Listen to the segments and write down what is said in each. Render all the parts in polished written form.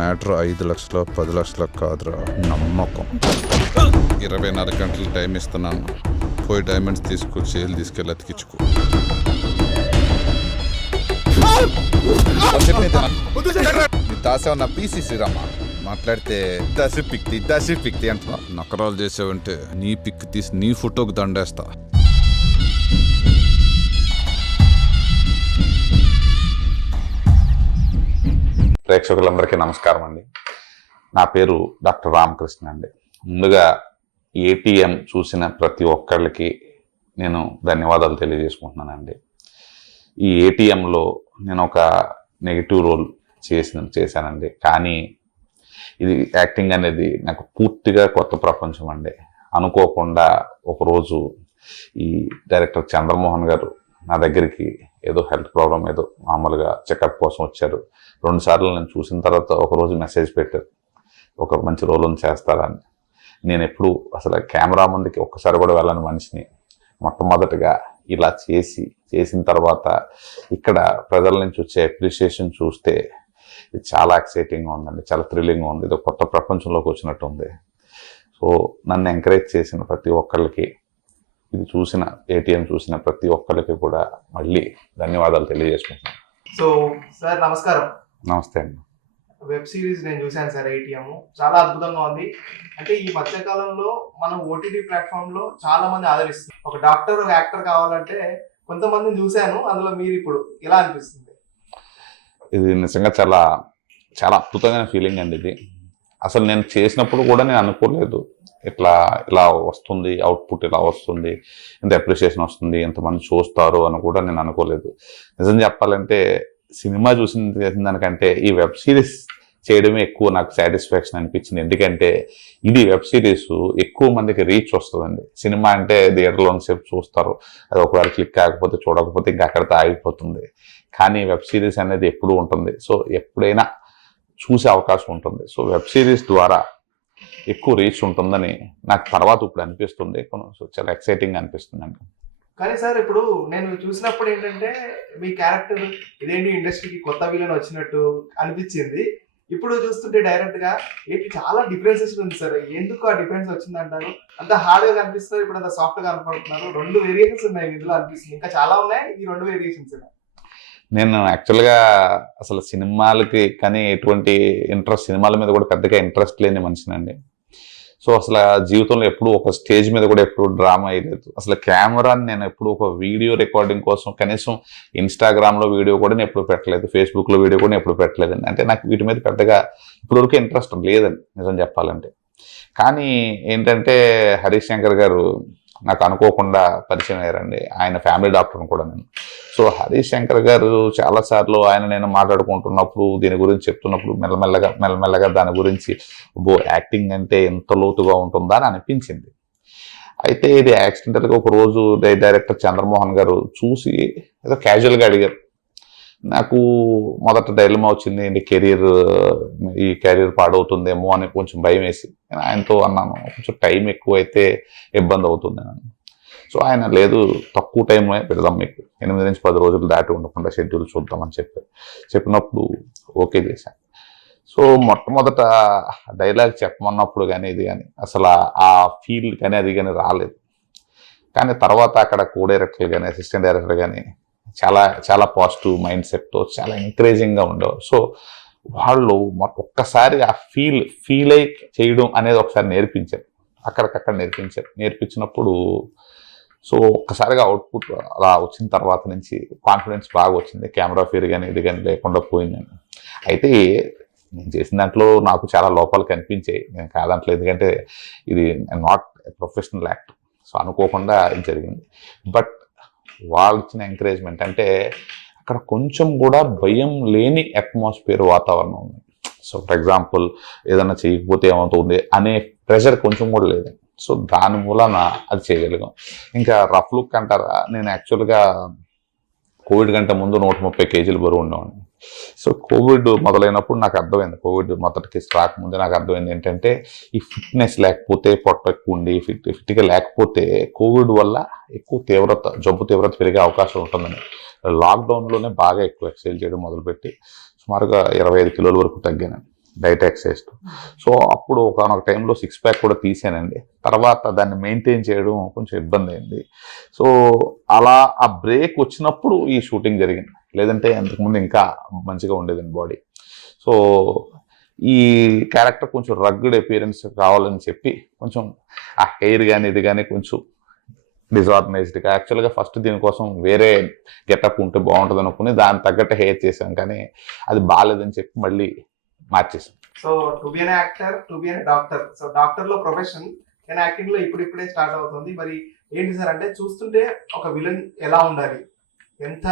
Matter 5 లక్షలు 10 లక్షలు కాదురా, నమ్మకం. 24 గంటలు టైం ఇస్తున్నాను. పోయి డైమండ్స్ తీసుకొచ్చి జైలు తీసుకెళ్ళి అతికించుకో. దాసేవన్న పీసీ శ్రీరామ మాట్లాడితే దసి పిక్తి అంటున్నా. నకరాలు చేసావంటే నీ పిక్ తీసి నీ ఫోటోకి దండేస్తా. ప్రేక్షకులందరికీ నమస్కారం అండి. నా పేరు డాక్టర్ రామకృష్ణ అండి. ముందుగా ఏటీఎం చూసిన ప్రతి ఒక్కళ్ళకి నేను ధన్యవాదాలు తెలియజేసుకుంటున్నానండి. ఈ ఏటీఎంలో నేను ఒక నెగిటివ్ రోల్ చేశానండి. కానీ ఇది యాక్టింగ్ అనేది నాకు పూర్తిగా కొత్త ప్రపంచం అండి. అనుకోకుండా ఒకరోజు ఈ డైరెక్టర్ చంద్రమోహన్ గారు నా దగ్గరికి ఏదో హెల్త్ ప్రాబ్లం ఏదో మామూలుగా చెకప్ కోసం వచ్చారు. 2 సార్లు నేను చూసిన తర్వాత ఒకరోజు మెసేజ్ పెట్టారు, ఒక మంచి రోల్ చేస్తారని. నేను ఎప్పుడు అసలు కెమెరా ముందుకి ఒక్కసారి కూడా వెళ్ళని మనిషిని. మొట్టమొదటిగా ఇలా చేసిన తర్వాత ఇక్కడ ప్రజల నుంచి వచ్చే అప్రిషియేషన్ చూస్తే ఇది చాలా ఎక్సైటింగ్గా ఉందండి, చాలా థ్రిల్లింగ్గా ఉంది. ఇది కొత్త ప్రపంచంలోకి వచ్చినట్టు ఉంది. సో నన్ను ఎంకరేజ్ చేసిన ప్రతి ఒక్కళ్ళకి, ఇది చూసిన ఏటీఎం చూసిన ప్రతి ఒక్కరికి కూడా మళ్ళీ ధన్యవాదాలు తెలియజేసుకుంటున్నాను. సో సార్ నమస్కారం. నమస్తే అండి. వెబ్ సిరీస్ నేను చూశాను సార్, ఏటీఎం చాలా అద్భుతంగా ఉంది. అంటే ఈ మధ్యకాలంలో మనం ఓటీటీ ప్లాట్ఫామ్ లో చాలా మంది ఆదరిస్తుంది. ఒక డాక్టర్ ఒక యాక్టర్ కావాలంటే కొంతమందిని చూశాను, అందులో మీరు ఇప్పుడు ఎలా అనిపిస్తుంది? ఇది నిజంగా చాలా చాలా అద్భుతమైన ఫీలింగ్ అండి. ఇది అసలు నేను చేసినప్పుడు కూడా నేను అనుకోలేదు ఇలా వస్తుంది, అవుట్పుట్ ఇలా వస్తుంది, ఇంత అప్రిషియేషన్ వస్తుంది, ఎంతమంది చూస్తారు అని కూడా నేను అనుకోలేదు. నిజం చెప్పాలంటే సినిమా చేసిన దానికంటే ఈ వెబ్ సిరీస్ చేయడమే ఎక్కువ నాకు సాటిస్ఫాక్షన్ అనిపించింది. ఎందుకంటే ఇది వెబ్ సిరీస్ ఎక్కువ మందికి రీచ్ వస్తుందండి. సినిమా అంటే థియేటర్లో సేపు చూస్తారు, అది ఒకవేళ క్లిక్ కాకపోతే చూడకపోతే ఇంకా అక్కడితో ఆగిపోతుంది. కానీ వెబ్ సిరీస్ అనేది ఎప్పుడు ఉంటుంది. సో ఎప్పుడైనా చూసే అవకాశం ఉంటుంది. సో వెబ్ సిరీస్ ద్వారా ఎక్కువ రీచ్ ఉంటుందని నాకు తర్వాత ఇప్పుడు అనిపిస్తుంది. సో చాలా ఎక్సైటింగ్ అనిపిస్తుంది అండి. కానీ సార్ ఇప్పుడు నేను చూసినప్పుడు ఏంటంటే మీ క్యారెక్టర్ ఇదేంటి ఇండస్ట్రీకి కొత్త విలన్ వచ్చినట్టు అనిపించింది. ఇప్పుడు చూస్తుంటే డైరెక్ట్ గా ఏంటి చాలా డిఫరెన్సెస్ ఉంది సార్. ఎందుకు ఆ డిఫరెన్స్ వచ్చింది అంటారు? అంత హార్డ్ గా కనిపిస్తారు, ఇప్పుడు అంత సాఫ్ట్ గా కనపడుతున్నారు. 2 వేరియేషన్స్ ఉన్నాయి ఇందులో అనిపిస్తుంది. ఇంకా చాలా ఉన్నాయి, ఈ 2 వేరియేషన్స్ ఉన్నాయి. నేను యాక్చువల్గా అసలు సినిమాలకి కానీ ఎటువంటి సినిమాల మీద కూడా పెద్దగా ఇంట్రెస్ట్ లేని మనిషినండి. సో అసలు జీవితంలో ఎప్పుడు ఒక స్టేజ్ మీద కూడా ఎప్పుడు డ్రామా అయ్యలేదు. అసలు కెమెరాని నేను ఎప్పుడు ఒక వీడియో రికార్డింగ్ కోసం కనీసం ఇన్స్టాగ్రామ్లో వీడియో కూడా నేను ఎప్పుడు పెట్టలేదు, ఫేస్బుక్లో వీడియో కూడా ఎప్పుడు పెట్టలేదండి. అంటే నాకు వీటి మీద పెద్దగా ఇప్పటివరకు ఇంట్రెస్ట్ లేదండి నిజం చెప్పాలంటే. కానీ ఏంటంటే హరీష్ శంకర్ గారు నాకు అనుకోకుండా పరిచయం అయ్యారండి. ఆయన ఫ్యామిలీ డాక్టర్ని కూడా నేను. సో హరీష్ శంకర్ గారు చాలాసార్లు నేను మాట్లాడుకుంటున్నప్పుడు దీని గురించి చెప్తున్నప్పుడు మెల్లమెల్లగా దాని గురించి యాక్టింగ్ అంటే ఎంత లోతుగా ఉంటుందా అని అనిపించింది. అయితే ఇది యాక్సిడెంటల్గా ఒక రోజు డైరెక్టర్ చంద్రమోహన్ గారు చూసి ఏదో క్యాజువల్గా అడిగారు. నాకు మొదట డైలమా వచ్చింది, ఏంటి కెరీర్ పాడవుతుందేమో అని కొంచెం భయం వేసి ఆయనతో అన్నాను, కొంచెం టైం ఎక్కువ అయితే ఇబ్బంది అవుతుంది అని. సో ఆయన లేదు, తక్కువ టైంలో పెడదాం, మీకు 8 నుంచి 10 రోజులు దాటి ఉండకుండా షెడ్యూల్ చూద్దామని చెప్పినప్పుడు ఓకే చేశాను. సో మొట్టమొదట డైలాగ్ చెప్పమన్నప్పుడు కానీ ఇది కానీ అసలు ఆ ఫీల్ కానీ అది కానీ రాలేదు. కానీ తర్వాత అక్కడ కో డైరెక్టర్ కానీ అసిస్టెంట్ డైరెక్టర్ కానీ చాలా చాలా పాజిటివ్ మైండ్ సెట్తో చాలా ఎంకరేజింగ్గా ఉండేవారు. సో వాళ్ళు ఒక్కసారి ఆ ఫీల్ అయి చేయడం అనేది ఒకసారి నేర్పించారు, అక్కడికక్కడ నేర్పించినప్పుడు సో ఒక్కసారిగా అవుట్పుట్ అలా వచ్చిన తర్వాత నుంచి కాన్ఫిడెన్స్ బాగా వచ్చింది. కెమెరా ఫీర్ కానీ ఇది కానీ లేకుండా పోయిందని. అయితే నేను చేసిన దాంట్లో నాకు చాలా లోపాలు కనిపించాయి, నేను కాదంటలేదు. ఎందుకంటే ఇది నాట్ ప్రొఫెషనల్ యాక్ట్. సో అనుకోకుండా ఇది జరిగింది. బట్ వాళ్ళు ఇచ్చిన ఎంకరేజ్మెంట్ అంటే అక్కడ కొంచెం కూడా భయం లేని అట్మాస్ఫియర్ వాతావరణం ఉంది. సో ఫర్ ఎగ్జాంపుల్ ఏదైనా చేయకపోతే ఏమవుతుంది అనే ప్రెషర్ కొంచెం కూడా లేదు. సో దాని మూలన అది చేయగలిగాం. ఇంకా రఫ్ లుక్ అంటారా, నేను యాక్చువల్గా కోవిడ్ కంటే ముందు 130 కేజీలు బరువు ఉండేవాడిని. సో కోవిడ్ మొదలైనప్పుడు నాకు అర్థమైంది, కోవిడ్ మొదటికి రాకముందే నాకు అర్థమైంది ఏంటంటే ఈ ఫిట్నెస్ లేకపోతే, పొట్ట ఎక్కువ ఉండి ఫిట్గా లేకపోతే కోవిడ్ వల్ల ఎక్కువ జబ్బు తీవ్రత పెరిగే అవకాశం ఉంటుందని. లాక్డౌన్లోనే బాగా ఎక్కువ ఎక్సర్సైజ్ చేయడం మొదలుపెట్టి సుమారుగా 25 కిలోల వరకు తగ్గాను. Diet excise. సో అప్పుడు ఒకనొక టైంలో 6 ప్యాక్ కూడా తీసానండి. తర్వాత దాన్ని మెయింటైన్ చేయడం కొంచెం ఇబ్బంది అయింది. సో అలా ఆ బ్రేక్ వచ్చినప్పుడు ఈ షూటింగ్ జరిగింది, లేదంటే అంతకుముందు ఇంకా మంచిగా ఉండేదండి బాడీ. సో ఈ క్యారెక్టర్ కొంచెం రగ్గుడ్ అపియరెన్స్ కావాలని చెప్పి కొంచెం ఆ హెయిర్ కానీ ఇది కానీ కొంచెం డిజార్గనైజ్డ్గా, యాక్చువల్గా ఫస్ట్ దీనికోసం వేరే గెటప్ ఉంటే బాగుంటుంది అనుకుని దానికి తగ్గట్టు హెయిర్ చేశాం, కానీ అది బాగాలేదని చెప్పి మళ్ళీ మార్చేసాం. So to be an actor, to be a doctor. So doctor లో ప్రొఫెషన్, నేను యాక్టింగ్ లో ఇప్పుడిప్పుడే స్టార్ట్ అవుతుంది. మరి ఏంటి సార్ అంటే చూస్తుంటే ఒక విలన్ ఎలా ఉండాలి, ఎంత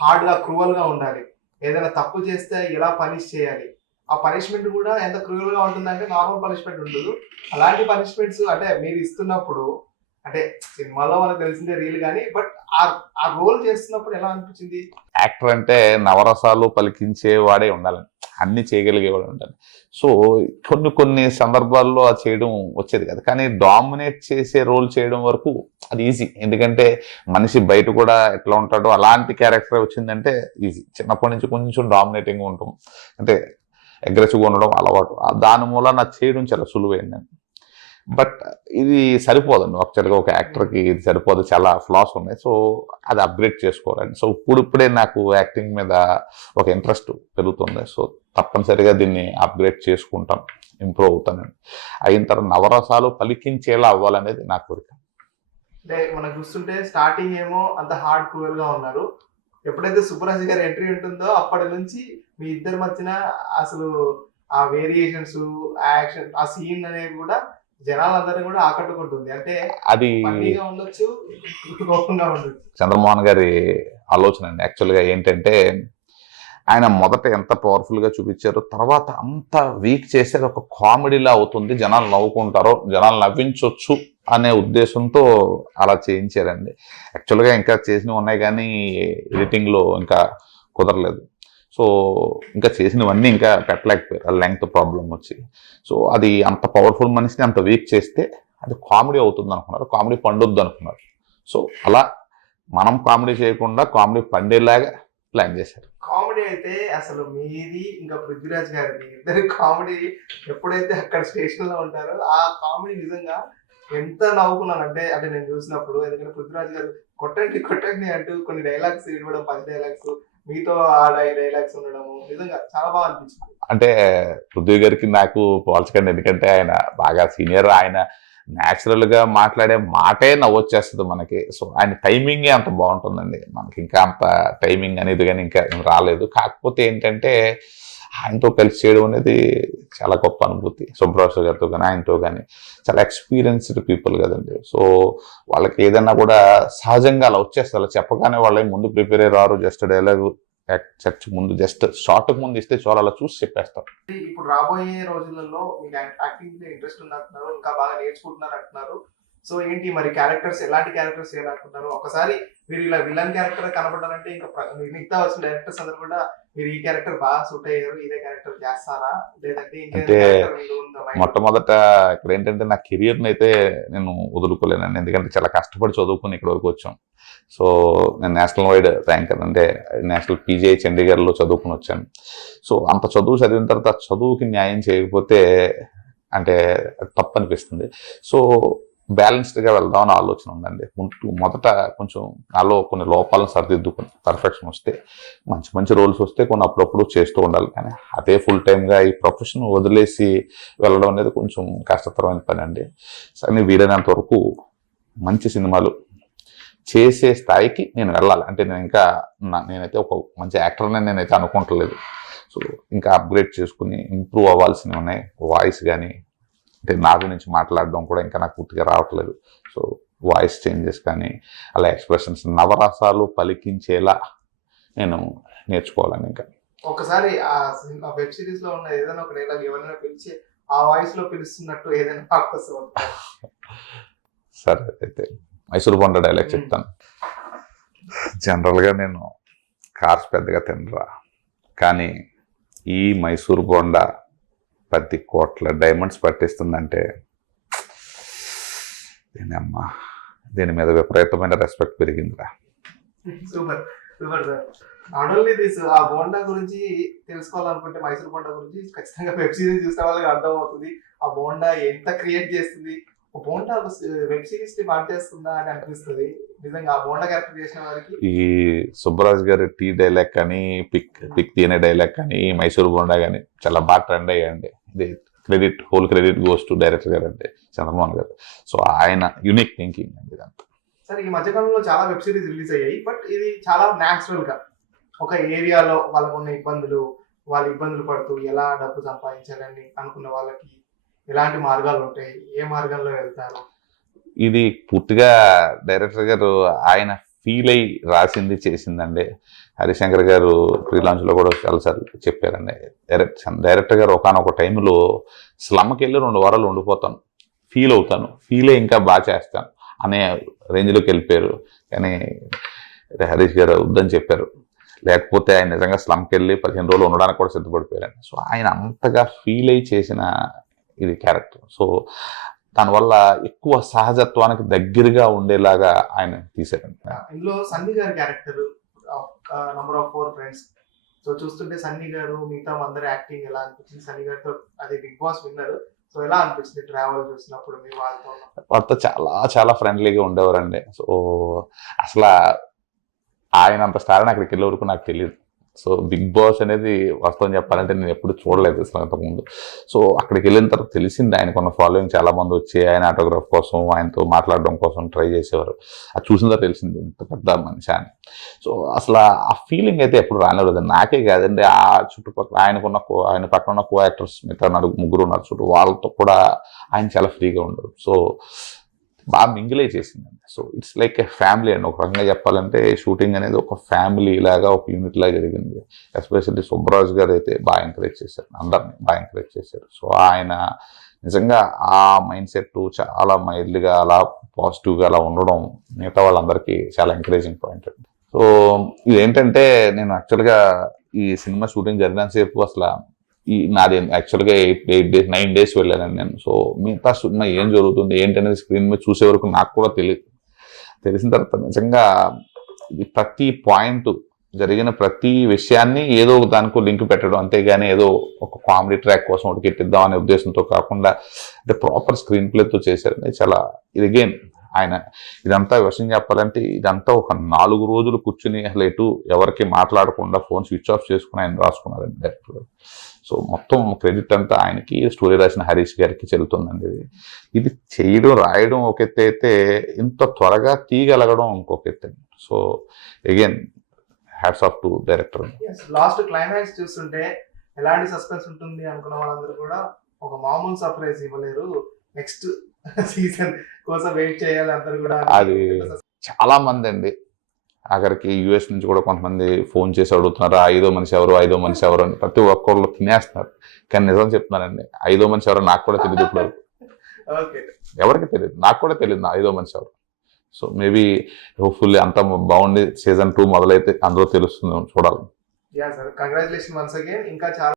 హార్డ్ గా క్రూవల్ గా ఉండాలి, ఏదైనా తప్పు చేస్తే ఎలా పనిష్ చేయాలి, ఆ పనిష్మెంట్ కూడా ఎంత క్రూవల్ గా ఉంటుందంటే నార్మల్ పనిష్మెంట్ ఉండదు. అలాంటి పనిష్మెంట్స్ అంటే మీరు ఇస్తున్నప్పుడు, అంటే సినిమాలో మనకు తెలిసిందే రీల్ కానీ, బట్ ఆ రోల్ చేస్తున్నప్పుడు ఎలా అనిపించింది? యాక్టర్ అంటే నవరసాలు పలికించే వాడే ఉండాలని, అన్ని చేయగలిగేవాడు ఉండాలి. సో కొన్ని సందర్భాల్లో అది చేయడం వచ్చేది కదా, కానీ డామినేట్ చేసే రోల్ చేయడం వరకు అది ఈజీ. ఎందుకంటే మనిషి బయట కూడా ఎట్లా ఉంటాడో అలాంటి క్యారెక్టర్ వచ్చిందంటే ఈజీ. చిన్నప్పటి నుంచి కొంచెం డామినేటింగ్గా ఉంటాం, అంటే అగ్రెసివ్గా ఉండడం అలవాటు, దాని మూలన చేయడం చాలా సులువైందండి. బట్ ఇది సరిపోదండి, యాక్చువల్గా ఒక యాక్టర్కి ఇది సరిపోదు, చాలా ఫ్లాస్ ఉన్నాయి. సో అది అప్గ్రేడ్ చేసుకోవాలండి. సో ఇప్పుడిప్పుడే నాకు యాక్టింగ్ మీద ఒక ఇంట్రెస్ట్ పెరుగుతుంది. సో తప్పనిసరిగా దీన్ని అప్గ్రేడ్ చేసుకుంటాం, ఇంప్రూవ్ అవుతానండి. అయిన తర్వాత నవరసాలు పలికించేలా అవ్వాలనేది నా కోరిక. అంటే మనం చూస్తుంటే స్టార్టింగ్ ఏమో అంత హార్డ్ క్రూవల్ గా ఉన్నారు, ఎప్పుడైతే సుబ్బరాజు గారి ఎంట్రీ ఉంటుందో అప్పటి నుంచి మీ ఇద్దరి మధ్యన అసలు ఆ వేరియేషన్స్, ఆ యాక్షన్, ఆ సీన్ అనేది కూడా జనాలందరినీ కూడా ఆకట్టుకుంటుంది. అంటే అది ఫన్నీగా ఉండొచ్చు, కోపంగా ఉండొచ్చు. చంద్రమోహన్ గారి ఆలోచన అండి. యాక్చువల్గా ఏంటంటే ఆయన మొదట ఎంత పవర్ఫుల్గా చూపించారో తర్వాత అంత వీక్ చేసేది ఒక కామెడీలా అవుతుంది, జనాలు నవ్వుకుంటారో, జనాలు నవ్వించవచ్చు అనే ఉద్దేశంతో అలా చేయించారండి. యాక్చువల్గా ఇంకా చేసినవి ఉన్నాయి కానీ ఎడిటింగ్లో ఇంకా కుదరలేదు. సో ఇంకా చేసినవన్నీ ఇంకా పెట్టలేకపోయారు, లెంగ్త్ ప్రాబ్లం వచ్చి. సో అది అంత పవర్ఫుల్ మనిషిని అంత వీక్ చేస్తే అది కామెడీ అవుతుంది అనుకున్నారు, కామెడీ పండుద్ది అనుకున్నారు. సో అలా మనం కామెడీ చేయకుండా కామెడీ పండేలాగా ప్లాన్ చేశారు. కామెడీ అయితే అసలు మీది ఇంకా పృథ్వీరాజ్ గారిది ఇద్దరి కామెడీ ఎప్పుడైతే అక్కడ స్టేషన్ లో ఉంటారో ఆ కామెడీ నిజంగా ఎంత నవ్వుకున్నాను అంటే నేను చూసినప్పుడు. ఎందుకంటే పృథ్వీరాజ్ గారు కొట్టండి కొట్టండి అంటూ కొన్ని డైలాగ్స్ ఇవ్వడం, 10 డైలాగ్స్ మీతో ఆ డైలాగ్స్ ఉండడము నిజంగా చాలా బాగా అనిపించింది. అంటే పృథ్వీ గారికి నాకు పోల్చకండి, ఎందుకంటే ఆయన బాగా సీనియర్. ఆయన న్యాచురల్ గా మాట్లాడే మాటే నవ్వొచ్చేస్తుంది మనకి. సో ఆయన టైమింగే అంత బాగుంటుందండి. మనకి ఇంకా అంత టైమింగ్ అనేది కానీ ఇంకా రాలేదు. కాకపోతే ఏంటంటే ఆయనతో కలిసి చేయడం అనేది చాలా గొప్ప అనుభూతి. సుబ్రహ్మణ్య గారితో కానీ ఆయనతో కానీ చాలా ఎక్స్పీరియన్స్డ్ పీపుల్ కదండి. సో వాళ్ళకి ఏదన్నా కూడా సహజంగా అలా వచ్చేస్తారు, అలా చెప్పగానే వాళ్ళే ముందు ప్రిపేర్ అయ్యారు. జస్ట్ డైలాగ్ చర్చ ముందు జస్ట్ షార్ట్కి ముందు ఇస్తే చాలా అలా చూసి చెప్పేస్తారు. ఇప్పుడు రాబోయే రోజులలో మీకు యాక్టింగ్ ఇంట్రెస్ట్ ఉందంటున్నారు, ఇంకా బాగా నేర్చుకుంటున్నారు అంటున్నారు. సో ఏంటి మరి క్యారెక్టర్స్, ఎలాంటి క్యారెక్టర్స్ చేయాలనుకుంటున్నారు? ఒకసారి మీరు ఇలా విలన్ క్యారెక్టర్ కనబడాలంటే ఇంకా మిగతా వచ్చిన డైరెక్టర్స్ అందరూ కూడా మీరు ఈ క్యారెక్టర్ బాగా సూట్ అయ్యారు, ఇదే క్యారెక్టర్ చేస్తారా, లేదంటే అంటే మొట్టమొదట ఇక్కడ ఏంటంటే నా కెరియర్ని అయితే నేను వదులుకోలేనండి. ఎందుకంటే చాలా కష్టపడి చదువుకుని ఇక్కడ వరకు వచ్చాం. సో నేను నేషనల్ వైడ్ ర్యాంకర్, అంటే నేషనల్ పీజీఐ చండీగఢ్లో చదువుకుని వచ్చాను. సో అంత చదువు చదివిన తర్వాత చదువుకి న్యాయం చేయకపోతే అంటే తప్పు అనిపిస్తుంది. సో బ్యాలెన్స్డ్గా వెళ్దామని ఆలోచన ఉందండి. మొదట కొంచెం నాలో కొన్ని లోపాలను సరిదిద్దుకుని పర్ఫెక్షన్ వస్తే, మంచి మంచి రోల్స్ వస్తే కొన్ని అప్పుడప్పుడు చేస్తూ ఉండాలి. కానీ అదే ఫుల్ టైమ్గా ఈ ప్రొఫెషన్ వదిలేసి వెళ్ళడం అనేది కొంచెం కష్టతరమైన పని అండి. కానీ వీలైనంత వరకు మంచి సినిమాలు చేసే స్థాయికి నేను వెళ్ళాలి. అంటే నేనైతే ఒక మంచి యాక్టర్ని నేనైతే అనుకుంటలేదు. సో ఇంకా అప్గ్రేడ్ చేసుకుని ఇంప్రూవ్ అవ్వాల్సినవి ఉన్నాయి. వాయిస్ కానీ, అంటే నా గురించి మాట్లాడడం కూడా ఇంకా నాకు పూర్తిగా రావట్లేదు. సో వాయిస్ చేంజెస్ కానీ, అలా ఎక్స్ప్రెషన్స్, నవరసాలు పలికించేలా నేను నేర్చుకోవాలని. ఇంకా ఒకసారి ఆ వెబ్ సిరీస్ లో ఉన్న ఏదైనా ఒక డైలాగ్ ఎవరైనా పిలిచి ఆ వాయిస్ లో పిలుస్తున్నట్టు ఏదైనా సరే అయితే మైసూర్ బొండ డైలాగ్ చెప్తాను. జనరల్గా నేను కార్స్ పెద్దగా తినరా, కానీ ఈ మైసూర్ బొండ 10 కోట్ల డైమండ్స్ పట్టిస్తుందంటే దీని మీద విపరీతమైన రెస్పెక్ట్ పెరిగిందిరా. Super super sir. Not only this, ఆ బోండా గురించి తెలుసుకోవాలనుకుంటే మైసూర్ బోండా గురించి ఖచ్చితంగా వెబ్ సిరీస్ చూసిన వాళ్ళకి అర్థం అవుతుంది. ఆ బోండా ఎంత క్రియేట్ చేస్తుంది, ఒక బోండా వెబ్ సిరీస్ ని చేస్తుందా అని అనిపిస్తుంది నిజంగా ఆ బోండా క్యారెక్టర్ చేసిన వారికి. ఈ సుబ్బరాజు గారి టీ డైలాగ్ కానీ పిక్ తినే డైలాగ్ కానీ మైసూర్ బోండా కానీ చాలా బాగా ట్రెండ్ అయ్యాయండి. ఇది whole credit goes to director గారు అంటే చంద్రమోహన్ గారు. సో ఆయన యూనిక్ థింకింగ్ అండి ఇదంతా. సరే, ఈ మధ్యకాలంలో చాలా వెబ్ సిరీస్ రిలీజ్ అయ్యాయి, బట్ ఇది చాలా న్యాచురల్ గా ఒక ఏరియాలో వాళ్ళకు ఉన్న ఇబ్బందులు, వాళ్ళు ఇబ్బందులు పడుతూ ఎలా డబ్బు సంపాదించాలని అనుకున్న వాళ్ళకి ఎలాంటి మార్గాలు ఉంటాయి, ఏ మార్గంలో వెళ్తారు. ఇది పూర్తిగా డైరెక్టర్ గారు ఆయన ఫీల్ అయ్యి రాసింది చేసిందండి. హరిశంకర్ గారు ప్రీ లాంచ్ లో కూడా చాలాసార్లు చెప్పారండి. డైరెక్టర్ గారు ఒకనొక టైంలో స్లమ్కి వెళ్ళి 2 వారాలు ఉండిపోతాను, ఫీల్ అవుతాను, ఫీల్ అయ్యి ఇంకా బాగా చేస్తాను అనే రేంజ్లోకి వెళ్ళిపోయారు. కానీ హరీష్ గారు వద్దని చెప్పారు. లేకపోతే ఆయన నిజంగా స్లమ్కి వెళ్ళి 15 రోజులు ఉండడానికి కూడా సిద్ధపడిపోయారండి. సో ఆయన అంతగా ఫీల్ అయ్యి చేసిన ఇది క్యారెక్టర్. సో దానివల్ల ఎక్కువ సహజత్వానికి దగ్గరగా ఉండేలాగా ఆయన తీశారండి. ఇందులో సన్నీ గారి character number of 4 friends. So చూస్తుంటే సన్నీ గారు మిగతా అందరి యాక్టింగ్ ఎలా అనిపించింది? సన్నీ గారితో అది బిగ్ బాస్ విన్నర్, సో ఎలా అనిపించింది ట్రావెల్ చూసినప్పుడు మీ వాళ్ళతో? వాళ్ళతో చాలా చాలా ఫ్రెండ్లీగా ఉండేవారండి. సో అసలు ఆయన అంత స్టార్ అక్కడికి వెళ్ళే వరకు నాకు తెలియదు. సో బిగ్ బాస్ అనేది వాస్తవం చెప్పాలంటే నేను ఎప్పుడు చూడలేదు అసలు అంతకుముందు. సో అక్కడికి వెళ్ళిన తర్వాత తెలిసింది ఆయనకున్న ఫాలోయింగ్. చాలా మంది వచ్చి ఆయన ఆటోగ్రాఫ్ కోసం, ఆయనతో మాట్లాడడం కోసం ట్రై చేసేవారు. అది చూసిన తర్వాత తెలిసింది ఇంత పెద్ద మనిషి అని. సో అసలు ఆ ఫీలింగ్ అయితే ఎప్పుడు రాలేదు. నాకే కాదండి, ఆ చుట్టుపక్కల ఆయన పక్కన ఉన్న కో యాక్టర్స్ మిగతా 3 ఉన్నారు చుట్టూ, వాళ్ళతో కూడా ఆయన చాలా ఫ్రీగా ఉండరు. సో బాగా మింగిలే చేసిందండి. So it's like A family అండి. ఒక రకంగా చెప్పాలంటే షూటింగ్ అనేది ఒక ఫ్యామిలీ లాగా, ఒక యూనిట్ లాగా జరిగింది. ఎస్పెషల్లీ సుబ్బరాజు గారు అయితే బాగా ఎంకరేజ్ చేశారు, అందరినీ బాగా ఎంకరేజ్ చేశారు. సో ఆయన నిజంగా ఆ మైండ్ సెట్ చాలా మైల్డ్గా అలా పాజిటివ్గా అలా ఉండడం మిగతా వాళ్ళందరికీ చాలా ఎంకరేజింగ్ పాయింట్ అండి. సో ఇదేంటంటే నేను యాక్చువల్గా ఈ సినిమా షూటింగ్ జరిగినంతసేపు అసలు నాది యాక్చువల్గా 9 days వెళ్ళానండి నేను. సో మిగతా సినిమా ఏం జరుగుతుంది ఏంటనేది స్క్రీన్ మీద చూసే వరకు నాకు కూడా తెలిసిన తర్వాత నిజంగా ఇది ప్రతి పాయింట్, జరిగిన ప్రతి విషయాన్ని ఏదో దానికో లింక్ పెట్టడం, అంతేగాని ఏదో ఒక కామెడీ ట్రాక్ కోసం ఒకటి ఎట్టిద్దాం అనే ఉద్దేశంతో కాకుండా అంటే ప్రాపర్ స్క్రీన్ ప్లేతో చేశారండి. చాలా ఇది అగైన్ ఆయన ఇదంతా విషయం చెప్పాలంటే ఇదంతా ఒక 4 రోజులు కూర్చుని అసలు ఎవరికి మాట్లాడకుండా ఫోన్ స్విచ్ ఆఫ్ చేసుకుని ఆయన రాసుకున్నారండి డైరెక్టర్ గారు. సో మొత్తం క్రెడిట్ అంతా ఆయనకి, స్టోరీ రాసిన హరీష్ గారికి చెల్లుతుందండి. ఇది చేయడం, రాయడం ఒక ఎత్తు అయితే ఇంత త్వరగా తీయగలగడం ఇంకొక ఎత్తు. So again hats off to director. Last climax చూస్తుంటే ఎలాంటి సస్పెన్స్ ఉంటుంది అనుకున్న వాళ్ళందరూ కూడా ఒక మామూలు సర్ప్రైజ్ ఇవ్వలేరు, నెక్స్ట్ సీజన్ కోసం వెయిట్ చేయాలి అందరు కూడా. అది చాలా మంది అండి అక్కడికి యూఎస్ నుంచి కూడా కొంతమంది ఫోన్ చేసి అడుగుతున్నారు 5వ మనిషి ఎవరు అని. ప్రతి ఒక్కళ్ళు తినేస్తున్నారు. కానీ నిజం చెప్తున్నానండి, 5వ మనిషి ఎవరో నాకు కూడా తెలియదు ఇప్పుడు. ఎవరికి తెలియదు, నాకు కూడా తెలియదు 5వ మనిషి ఎవరు. సో మేబీ హోప్ఫుల్లీ అంత బాగుండి సీజన్ 2 మొదలైతే అందులో తెలుస్తుంది, చూడాలి. Yeah sir, congratulation once again. ఇంకా చాలా